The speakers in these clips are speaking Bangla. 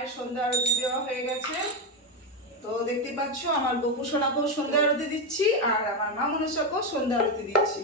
মায়ের সন্ধ্যা আরতি দেওয়া হয়ে গেছে। তো দেখতে পাচ্ছ আমার গোপু সোনাকেও সন্ধ্যা আরতি দিচ্ছি আর আমার মা মনসাকেও সন্ধ্যা আরতি দিচ্ছি।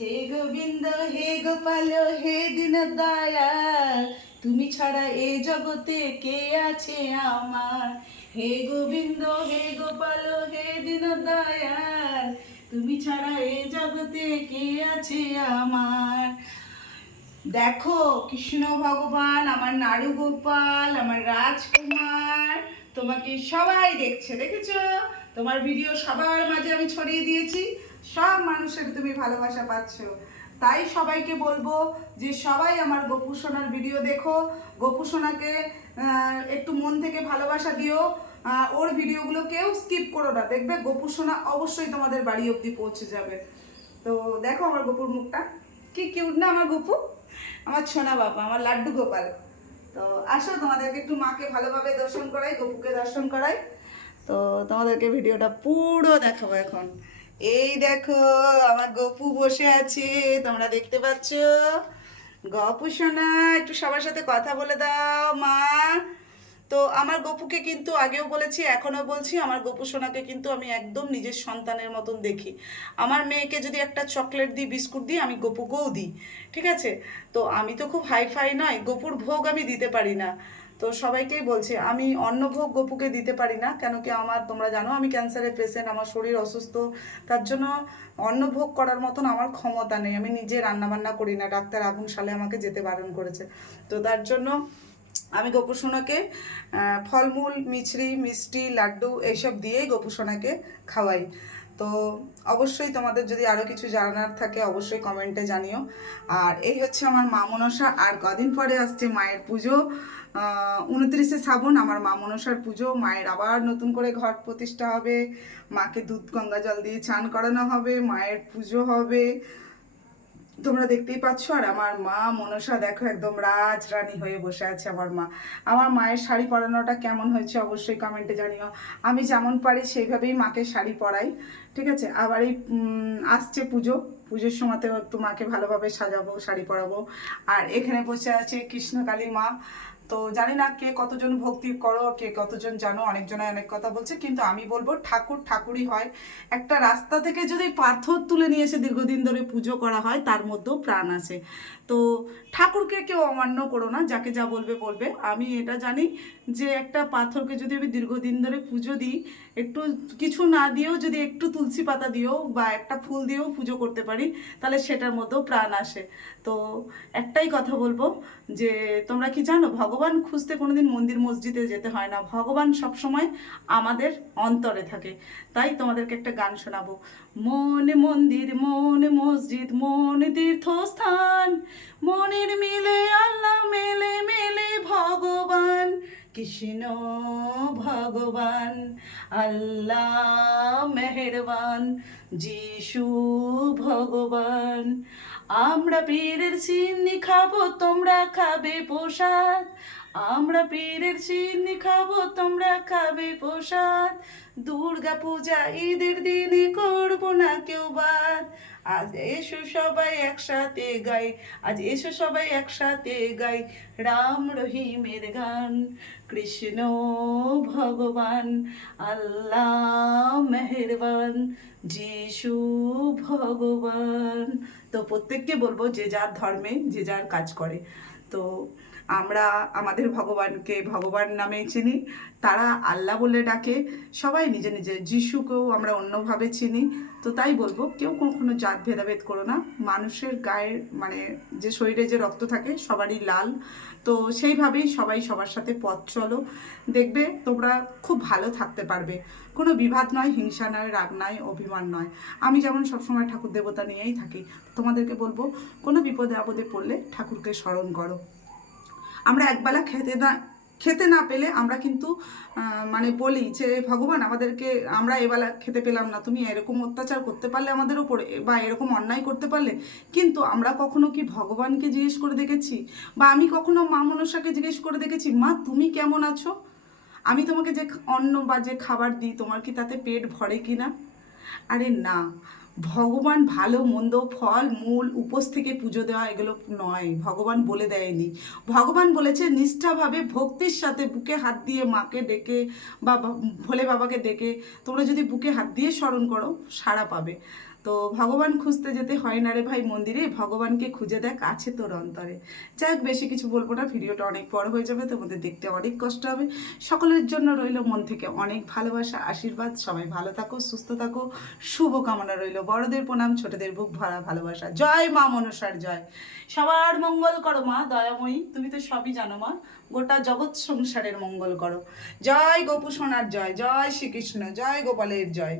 হে গোবিন্দ হে গোপাল হে দীন দয়াল, তুমি ছাড়া এ জগতে কে আছে আমার। হে গোবিন্দ হে গোপাল হে দীন দয়াল, তুমি ছাড়া এ জগতে কে আছে আমার। দেখো কৃষ্ণ ভগবান, আমার নাড়ু গোপাল, আমার রাজকুমার, তোমাকে সবাই দেখছে, দেখেছো? তোমার ভিডিও সবার মাঝে আমি ছড়িয়ে দিয়েছি, সব মানুষের তুমি ভালোবাসা পাচ্ছ। তাই সবাইকে বলবো যে সবাই আমার গোপু সোনার ভিডিও দেখো, গোপু সোনাকে একটু মন থেকে ভালোবাসা দিও। ওর ভিডিওগুলো কেউ স্কিপ করো না, দেখবে গোপু সোনা অবশ্যই তোমাদের বাড়ি অবধি পৌঁছে যাবে। তো দেখো আমার গোপুর মুখটা কি কিউট না, আমার গোপু, আমার সোনা বাবা, আমার লাড্ডু গোপাল। তো আসো তোমাদেরকে একটু মাকে ভালোভাবে দর্শন করাই, গোপুকে দর্শন করাই। তো তোমাদেরকে ভিডিওটা পুরো দেখাবো এখন। এই দেখো আমার গপু বসে আছে, তোমরা দেখতে পাচ্ছ। গপু সোনা একটু সবার সাথে কথা বলে দাও মা। তো আমার গপুকে কিন্তু আগেও বলেছি এখনো বলছি, আমার গপু সোনাকে কিন্তু আমি একদম নিজের সন্তানের মতন দেখি। আমার মেয়েকে যদি একটা চকলেট দিই, বিস্কুট দিই, আমি গপুকেও দিই, ঠিক আছে? তো আমি তো খুব হাইফাই নয়, গপুর ভোগ আমি দিতে পারি না। তো সবাইকেই বলছে আমি অন্নভোগ গপুকে দিতে পারি না, কেন কি আমার, তোমরা জানো আমি ক্যান্সারের পেশেন্ট, আমার শরীর অসুস্থ, তার জন্য অন্নভোগ করার মতন আমার ক্ষমতা নেই। আমি নিজে রান্নাবান্না করি না, ডাক্তার আগুন সালে আমাকে যেতে বারণ করেছে। তো তার জন্য আমি গোপু সোনাকে ফলমূল, মিছরি, মিষ্টি, লাড্ডু এইসব দিয়েই গোপু সোনাকে খাওয়াই। তো অবশ্যই তোমাদের যদি আরও কিছু জানার থাকে অবশ্যই কমেন্টে জানিও। আর এই হচ্ছে আমার মা মনসা, আর কদিন পরে আসছে মায়ের পুজো। 29শে শ্রাবণ আমার মা মনসার পুজো, মায়ের আবার নতুন করে ঘট প্রতিষ্ঠা হবে, মাকে দুধ গঙ্গা জল দিয়ে চান করানো হবে, মায়ের পুজো হবে, তোমরা দেখতেই পাচ্ছ। আর আমার মা মনসা দেখো একদম রাজরানী হয়ে বসে আছে আমার মা। আমার মায়ের শাড়ি পরানোটা কেমন হয়েছে অবশ্যই কমেন্টে জানিও। আমি যেমন পারি সেইভাবেই মাকে শাড়ি পরাই, ঠিক আছে? আবার এই আসছে পুজো, পুজোর সময়তেও একটু মাকে ভালোভাবে সাজাবো, শাড়ি পরাবো। আর এখানে বসে আছে কৃষ্ণকালী মা। তো জানি না কে কতজন ভক্তি করো, কে কতজন জানো, অনেকজনে অনেক কথা বলছে, কিন্তু আমি বলবো ঠাকুর ঠাকুরই হয়। একটা রাস্তা থেকে যদি পাথর তুলে নিয়ে এসে দীর্ঘদিন ধরে পুজো করা হয় তার মধ্যেও প্রাণ আছে। তো ঠাকুরকে কেউ অমান্য করো না, যাকে যা বলবে বলবে। আমি এটা জানি যে একটা পাথরকে যদি আমি দীর্ঘদিন ধরে পুজো দিই, একটু কিছু না দিয়েও যদি একটু তুলসী পাতা দিয়েও বা একটা ফুল দিয়েও পুজো করতে পারি, তাহলে সেটার মধ্যেও প্রাণ আসে। তো একটাই কথা বলবো যে তোমরা কি জানো, ভগবান খুঁজতে কোনোদিন মন্দির মসজিদে যেতে হয় না, ভগবান সবসময় আমাদের অন্তরে থাকে। তাই তোমাদেরকে একটা গান শোনাবো। মন মন্দির, মন মসজিদ, মন তীর্থস্থান, মনের মিলে আল্লাহ, মেলে মেলে ভগবান, কৃষ্ণ ভগবান, আল্লাহ মেহেরবান, যিশু ভগবান। আমরা পীরের চিন্নি খাবো, তোমরা খাবে প্রসাদ, আমরা পীরের চিন্নি খাবো, তোমরা খাবে প্রসাদ, দুর্গা পূজা ঈদের দিনে করবো না কেউ বাদ। আজ এসো সবাই একসাথে গাই, আজ এসো সবাই একসাথে গাই রাম রহিমের গান, কৃষ্ণ ভগবান, আল্লাহ মেহেরবান, যিশু ভগবান। তো প্রত্যেককে বলবো যে যার ধর্মে যে যার কাজ করে। তো আমরা আমাদের ভগবানকে ভগবান নামে চিনি, তারা আল্লাহ বলে ডাকে, সবাই নিজে নিজে, যিশুকেও আমরা অন্যভাবে চিনি। তো তাই বলবো কেউ কখনো জাত ভেদাভেদ করো না, মানুষের গায়ের মানে যে শরীরে যে রক্ত থাকে সবারই লাল, তো সেইভাবেই সবাই সবার সাথে পথ চলো, দেখবে তোমরা খুব ভালো থাকতে পারবে। কোনো বিবাদ নয়, হিংসা নয়, রাগ নয়, অভিমান নয়। আমি যেমন সবসময় ঠাকুর দেবতা নিয়েই থাকি, তোমাদেরকে বলবো কোনো বিপদে আপদে পড়লে ঠাকুরকে স্মরণ করো। আমরা একবেলা খেতে না পেলে আমরা কিন্তু মানে বলি যে ভগবান আমাদেরকে, আমরা এবেলা খেতে পেলাম না, তুমি এরকম অত্যাচার করতে পারলে আমাদের ওপরে, বা এরকম অন্যায় করতে পারলে। কিন্তু আমরা কখনো কি ভগবানকে জিজ্ঞেস করে দেখেছি, বা আমি কখনো মা মনসাকে জিজ্ঞেস করে দেখেছি, মা তুমি কেমন আছো? আমি তোমাকে যে অন্ন বা যে খাবার দিই, তোমার কি তাতে পেট ভরে কি না? আরে না, ভগবান ভালো মন্দ, ফল মূল, উপোস থেকে পুজো দেওয়া এগুলো নয়, ভগবান বলে দেয়নি। ভগবান বলেছে নিষ্ঠাভাবে ভক্তির সাথে বুকে হাত দিয়ে মাকে ডেকে বা ভোলে বাবাকে ডেকে তোমরা যদি বুকে হাত দিয়ে স্মরণ করো, সাড়া পাবে। তো ভগবান খুঁজতে যেতে হয় না রে ভাই মন্দিরে, ভগবানকে খুঁজে দেখ আছে তোর অন্তরে। যাই হোক, বেশি কিছু বলবো না, ভিডিওটা অনেক বড় হয়ে যাবে, তোমাদের দেখতে অনেক কষ্ট হবে। সকলের জন্য রইল মন থেকে অনেক ভালোবাসা, আশীর্বাদ। সবাই ভালো থাকো, সুস্থ থাকো, শুভ কামনা রইল। বড়দের প্রণাম, ছোটদের বুক ভরা ভালোবাসা। জয় মা মনসার জয়। সবার মঙ্গল করো মা দয়াময়ী, তুমি তো সবই জানো মা, গোটা জগৎ সংসারের মঙ্গল করো। জয় গোপু সোনার জয়, জয় শ্রীকৃষ্ণ, জয় গোপালের জয়।